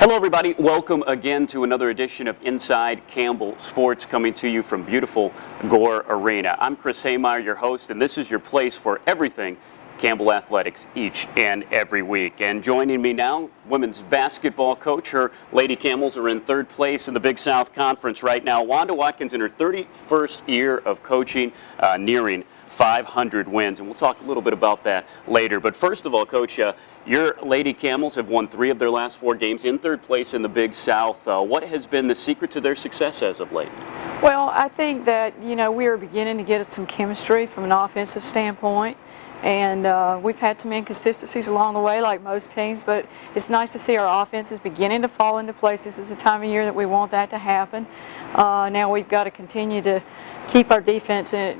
Hello everybody, welcome again to another edition of Inside Campbell Sports, coming to you from beautiful Gore Arena. I'm Chris Haymeyer, your host, and this is your place for everything Campbell Athletics each and every week. And joining me now, women's basketball coach. Her Lady Camels are in third place in the Big South Conference right now. Wanda Watkins in her 31st year of coaching, nearing 500 wins, and we'll talk a little bit about that later. But first of all, Coach, your Lady Camels have won 3 of their last 4 games in third place in the Big South. What has been the secret to their success as of late? Well, I think that, we are beginning to get some chemistry from an offensive standpoint. And we've had some inconsistencies along the way, like most teams, but it's nice to see our offense is beginning to fall into place. This is the time of year that we want that to happen. Now we've got to continue to keep our defense, at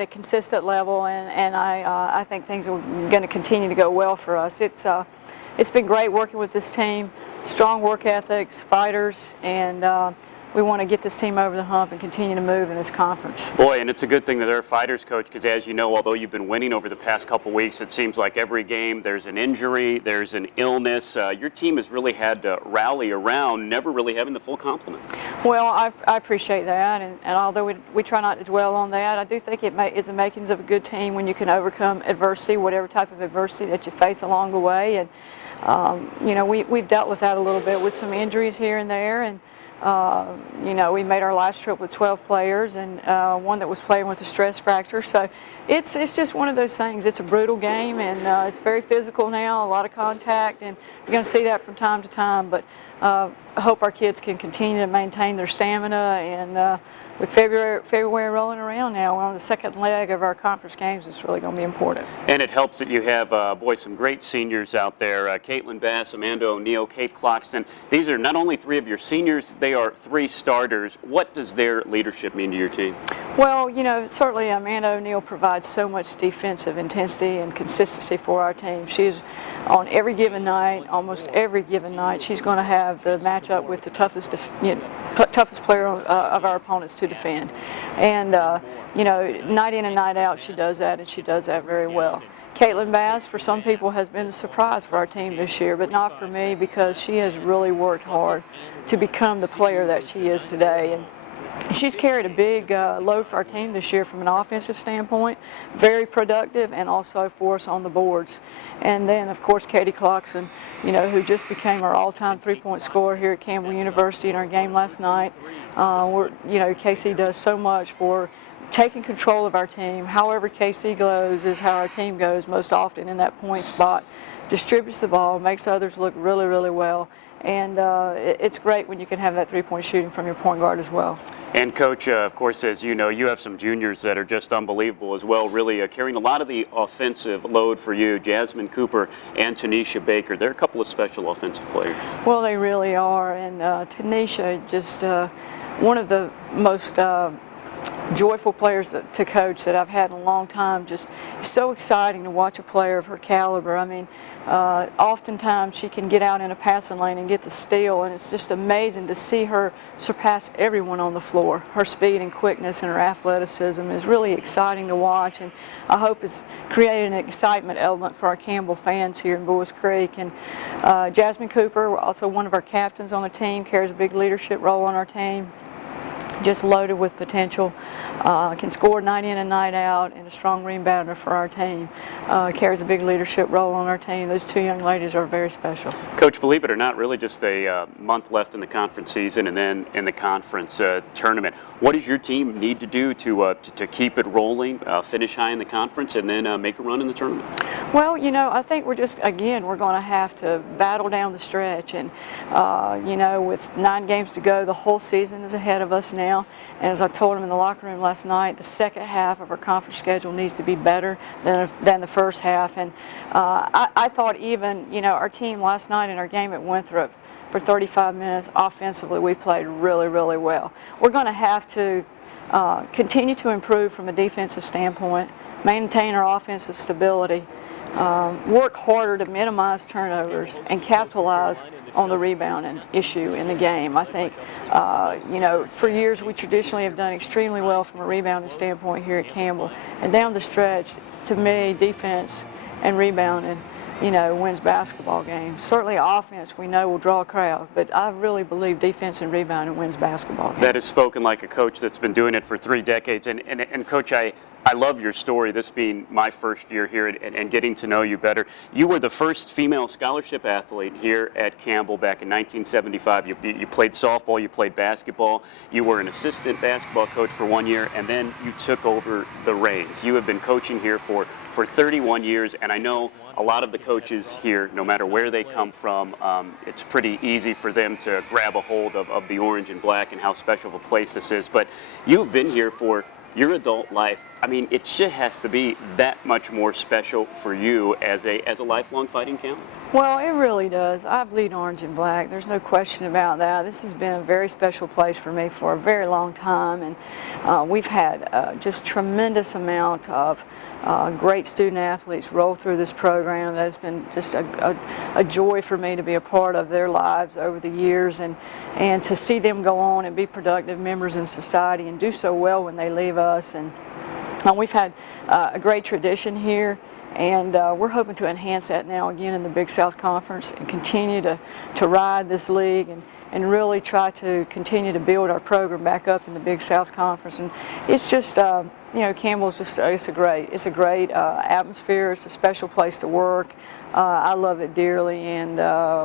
a consistent level, and I think things are going to continue to go well for us. It's been great working with this team, strong work ethics, fighters, and we want to get this team over the hump and continue to move in this conference. Boy, and it's a good thing that they're fighters, Coach, because as you know, although you've been winning over the past couple weeks, it seems like every game there's an injury, there's an illness. Your team has really had to rally around, never really having the full complement. Well, I appreciate that, and although we try not to dwell on that, I do think it's the makings of a good team when you can overcome adversity, whatever type of adversity that you face along the way. And we've dealt with that a little bit with some injuries here and there, and we made our last trip with 12 players and one that was playing with a stress fracture. So it's just one of those things. It's a brutal game, and it's very physical now, a lot of contact, and you're going to see that from time to time. But I hope our kids can continue to maintain their stamina, and with February rolling around now, we're on the second leg of our conference games. It's really going to be important. And it helps that you have, some great seniors out there. Caitlin Bass, Amanda O'Neill, Kate Cloxton. These are not only 3 of your seniors, they are 3 starters. What does their leadership mean to your team? Well, certainly Amanda O'Neill provides so much defensive intensity and consistency for our team. She's on every given night, almost every given night, she's going to have the matchup with the toughest player of our opponents to defend. And, night in and night out, she does that, and she does that very well. Caitlin Bass, for some people, has been a surprise for our team this year, but not for me, because she has really worked hard to become the player that she is today. And she's carried a big load for our team this year from an offensive standpoint, very productive, and also for us on the boards. And then, of course, Katie Cloxton, who just became our all-time 3-point scorer here at Campbell University in our game last night. KC does so much for taking control of our team. However KC goes is how our team goes most often in that point spot. Distributes the ball, makes others look really, really well. And it's great when you can have that 3-point shooting from your point guard as well. And Coach, of course, as you know, you have some juniors that are just unbelievable as well, really carrying a lot of the offensive load for you. Jasmine Cooper and Tanisha Baker, they're a couple of special offensive players. Well, they really are. And Tanisha, just one of the most joyful players to coach that I've had in a long time. Just so exciting to watch a player of her caliber. I mean, oftentimes she can get out in a passing lane and get the steal, and it's just amazing to see her surpass everyone on the floor. Her speed and quickness and her athleticism is really exciting to watch, and I hope it's created an excitement element for our Campbell fans here in Buies Creek. And Jasmine Cooper, also one of our captains on the team, carries a big leadership role on our team. Just loaded with potential, can score night in and night out, and a strong rebounder for our team. Carries a big leadership role on our team. Those 2 young ladies are very special. Coach, believe it or not, really just a month left in the conference season and then in the conference tournament. What does your team need to do to keep it rolling, finish high in the conference, and then make a run in the tournament? Well, I think we're going to have to battle down the stretch. And, with 9 games to go, the whole season is ahead of us now. And as I told them in the locker room last night, the second half of our conference schedule needs to be better than the first half. And I thought even, our team last night in our game at Winthrop for 35 minutes offensively, we played really, really well. We're going to have to continue to improve from a defensive standpoint, maintain our offensive stability, work harder to minimize turnovers, and capitalize on the rebounding issue in the game. I think, for years we traditionally have done extremely well from a rebounding standpoint here at Campbell. And down the stretch, to me, defense and rebounding wins basketball games. Certainly offense, we know will draw a crowd, but I really believe defense and rebounding wins basketball games. That is spoken like a coach that's been doing it for 3 decades. And Coach, I love your story, this being my first year here and getting to know you better. You were the first female scholarship athlete here at Campbell back in 1975. You played softball, you played basketball, you were an assistant basketball coach for 1 year, and then you took over the reins. You have been coaching here for 31 years, and I know a lot of the coaches here, no matter where they come from, it's pretty easy for them to grab a hold of the orange and black and how special of a place this is. But you've been here for your adult life. I mean, it just has to be that much more special for you as a lifelong fighting Camel. Well, it really does. I bleed orange and black. There's no question about that. This has been a very special place for me for a very long time, and we've had just tremendous amount of great student athletes roll through this program. That has been just a joy for me to be a part of their lives over the years, and to see them go on and be productive members in society and do so well when they leave us. And we've had a great tradition here, and we're hoping to enhance that now again in the Big South Conference and continue to ride this league and really try to continue to build our program back up in the Big South Conference. And it's just, Campbell's just, it's a great atmosphere. It's a special place to work. I love it dearly and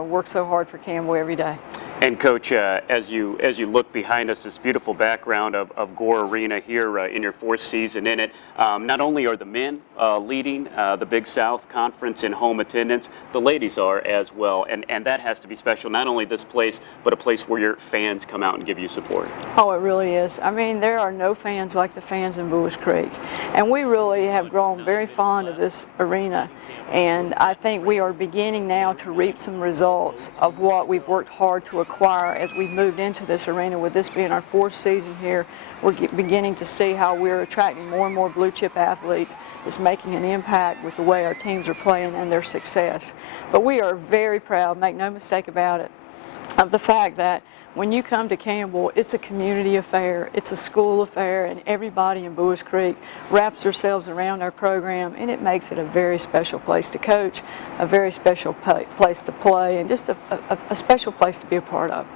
work so hard for Campbell every day. And Coach, as you look behind us, this beautiful background of Gore Arena here in your 4th season in it, not only are the men leading the Big South Conference in home attendance, the ladies are as well. And that has to be special, not only this place, but a place where your fans come out and give you support. Oh, it really is. I mean, there are no fans like the fans in Buies Creek. And we really have grown very fond of this arena. And I think we are beginning now to reap some results of what we've worked hard to acquire as we've moved into this arena. With this being our 4th season here, we're beginning to see how we're attracting more and more blue chip athletes. It's making an impact with the way our teams are playing and their success. But we are very proud, make no mistake about it, of the fact that when you come to Campbell, it's a community affair, it's a school affair, and everybody in Buies Creek wraps themselves around our program, and it makes it a very special place to coach, a very special place to play, and just a special place to be a part of.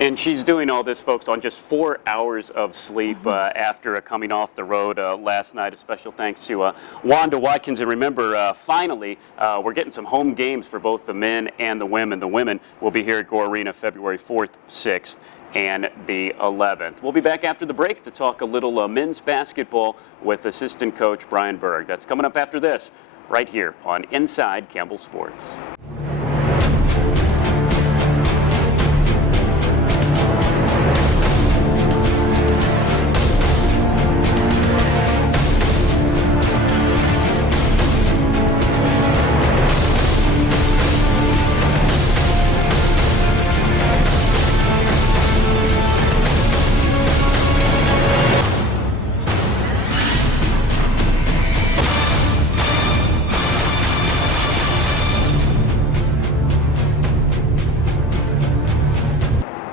And she's doing all this, folks, on just 4 hours of sleep after coming off the road last night. A special thanks to Wanda, Watkins. And remember, finally, we're getting some home games for both the men and the women. The women will be here at Gore Arena February 4th, 6th, and the 11th. We'll be back after the break to talk a little men's basketball with assistant coach Brian Burg. That's coming up after this, right here on Inside Campbell Sports.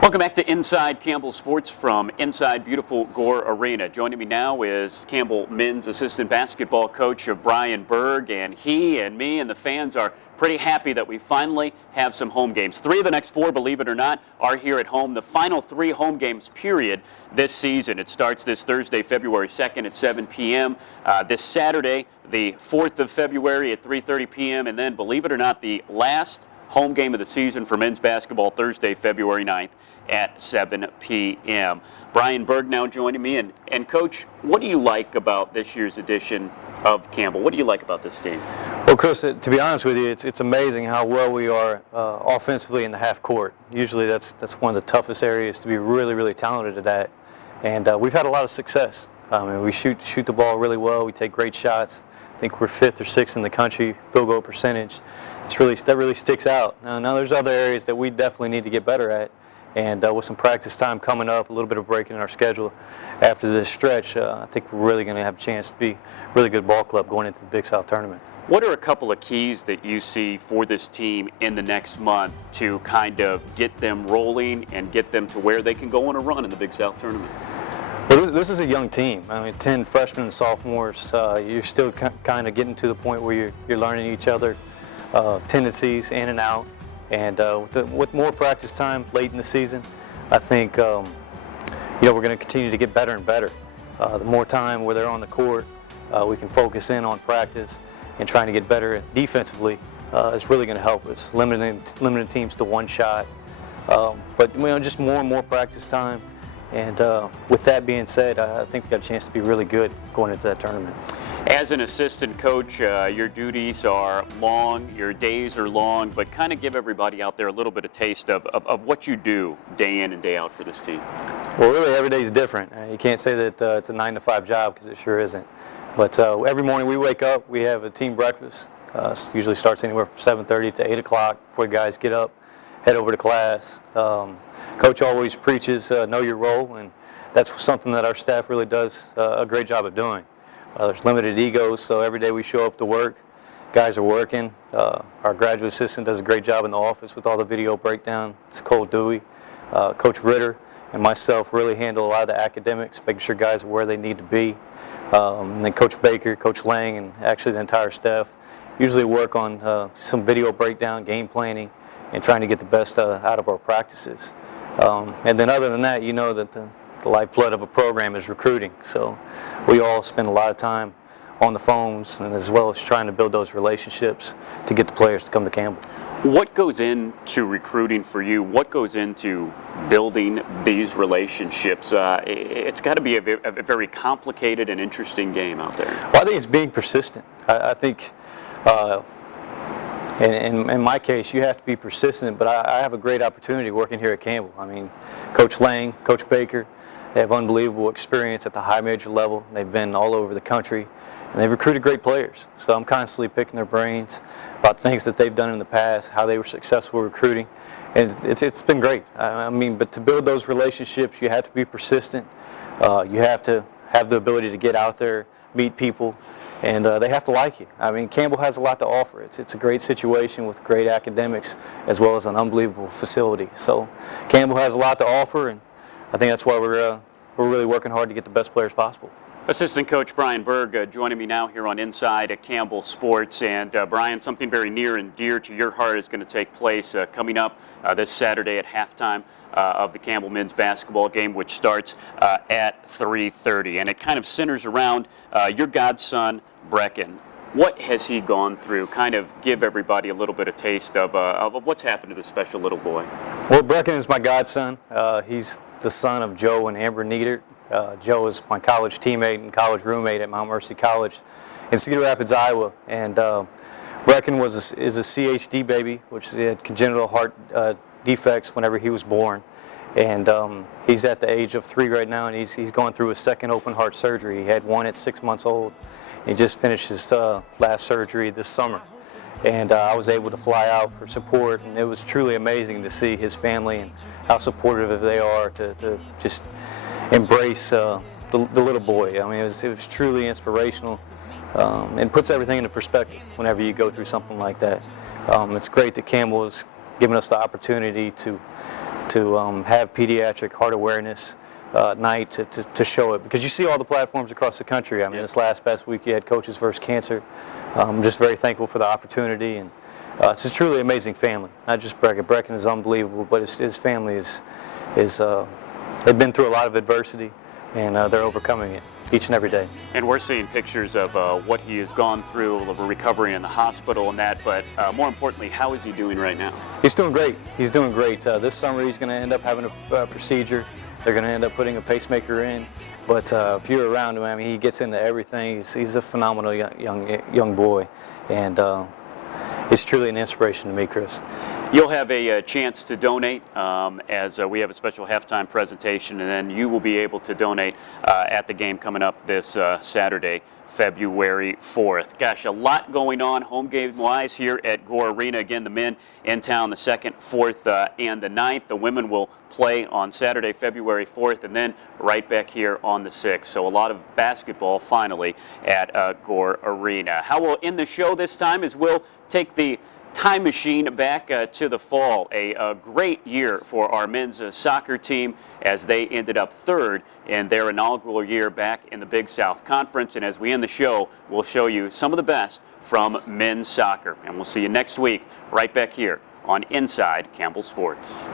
Welcome back to Inside Campbell Sports from inside beautiful Gore Arena. Joining me now is Campbell men's assistant basketball coach Brian Burg, and he and me and the fans are pretty happy that we finally have some home games. 3 of the next 4, believe it or not, are here at home. The final 3 home games period this season. It starts this Thursday, February 2nd at 7 p.m. This Saturday, the 4th of February at 3:30 p.m. And then, believe it or not, the last home game of the season for men's basketball, Thursday, February 9th at 7 p.m. Brian Burg now joining me. And Coach, what do you like about this year's edition of Campbell? What do you like about this team? Well, Chris, to be honest with you, it's amazing how well we are offensively in the half court. Usually that's one of the toughest areas to be really, really talented at that. And we've had a lot of success. I mean, we shoot the ball really well. We take great shots. I think we're 5th or 6th in the country, field goal percentage. That really sticks out. Now there's other areas that we definitely need to get better at. And with some practice time coming up, a little bit of break in our schedule after this stretch, I think we're really going to have a chance to be a really good ball club going into the Big South tournament. What are a couple of keys that you see for this team in the next month to kind of get them rolling and get them to where they can go on a run in the Big South tournament? Well, this is a young team. I mean, 10 freshmen and sophomores. You're still kind of getting to the point where you're learning each other. tendencies in and out. And with more practice time late in the season, I think we're going to continue to get better and better. The more time where they're on the court, we can focus in on practice and trying to get better defensively is really going to help us, limiting teams to one shot. But just more and more practice time. And with that being said, I think we got a chance to be really good going into that tournament. As an assistant coach, your duties are long, your days are long, but kind of give everybody out there a little bit of taste of what you do day in and day out for this team. Well, really, every day is different. You can't say that it's a 9-to-5 job, because it sure isn't. But every morning we wake up, we have a team breakfast. Usually starts anywhere from 7:30 to 8 o'clock before the guys get up, head over to class. Coach always preaches know your role, and that's something that our staff really does a great job of doing. There's limited egos, so every day we show up to work. Guys are working. Our graduate assistant does a great job in the office with all the video breakdown. It's Cole Dewey. Coach Ritter and myself really handle a lot of the academics, making sure guys are where they need to be. And then Coach Baker, Coach Lang, and actually the entire staff usually work on some video breakdown, game planning, and trying to get the best out of our practices. And then other than that, you know that the lifeblood of a program is recruiting. So we all spend a lot of time on the phones, and as well as trying to build those relationships to get the players to come to Campbell. What goes into recruiting for you? What goes into building these relationships? It's got to be a very complicated and interesting game out there. Well, I think it's being persistent. I think in my case, you have to be persistent, but I have a great opportunity working here at Campbell. I mean, Coach Lang, Coach Baker, they have unbelievable experience at the high major level. They've been all over the country, and they've recruited great players. So I'm constantly picking their brains about things that they've done in the past, how they were successful recruiting, and it's been great. I mean, but to build those relationships, you have to be persistent. You have to have the ability to get out there, meet people, and they have to like you. I mean, Campbell has a lot to offer. It's a great situation with great academics as well as an unbelievable facility. So Campbell has a lot to offer, and I think that's why we're really working hard to get the best players possible. Assistant Coach Brian Burg joining me now here on Inside at Campbell Sports. And Brian, something very near and dear to your heart is going to take place coming up this Saturday at halftime of the Campbell men's basketball game, which starts at 3:30. And it kind of centers around your godson, Brecken. What has he gone through? Kind of give everybody a little bit of taste of what's happened to this special little boy. Well, Brecken is my godson. He's the son of Joe and Amber Niedert. Joe is my college teammate and college roommate at Mount Mercy College in Cedar Rapids, Iowa. And Brecken is a CHD baby, which he had congenital heart defects whenever he was born. And he's at the age of 3 right now, and he's going through his second open heart surgery. He had one at 6 months old. He just finished his last surgery this summer. And I was able to fly out for support, and it was truly amazing to see his family and how supportive they are to just embrace the little boy. I mean, it was truly inspirational, and puts everything into perspective whenever you go through something like that. It's great that Campbell has given us the opportunity to have pediatric heart awareness night to show it, because you see all the platforms across the country. I mean, this past week you had Coaches vs. Cancer. I'm just very thankful for the opportunity, and it's a truly amazing family. Not just Brecken. Brecken is unbelievable, but his family is they've been through a lot of adversity, and they're overcoming it each and every day. And we're seeing pictures of what he has gone through, recovering in the hospital and that, but more importantly, how is he doing right now? He's doing great. He's doing great. This summer he's going to end up having a procedure. They're going to end up putting a pacemaker in, but if you're around him, I mean, he gets into everything. He's a phenomenal young boy, and it's truly an inspiration to me, Chris. You'll have a chance to donate as we have a special halftime presentation, and then you will be able to donate at the game coming up this Saturday, February 4th. Gosh, a lot going on home game-wise here at Gore Arena. Again, the men in town the 2nd, 4th, and the 9th. The women will play on Saturday, February 4th, and then right back here on the 6th. So a lot of basketball finally at Gore Arena. How we'll end the show this time is we'll take the time machine back to the fall. A great year for our men's soccer team as they ended up third in their inaugural year back in the Big South Conference. And as we end the show, we'll show you some of the best from men's soccer. And we'll see you next week right back here on Inside Campbell Sports.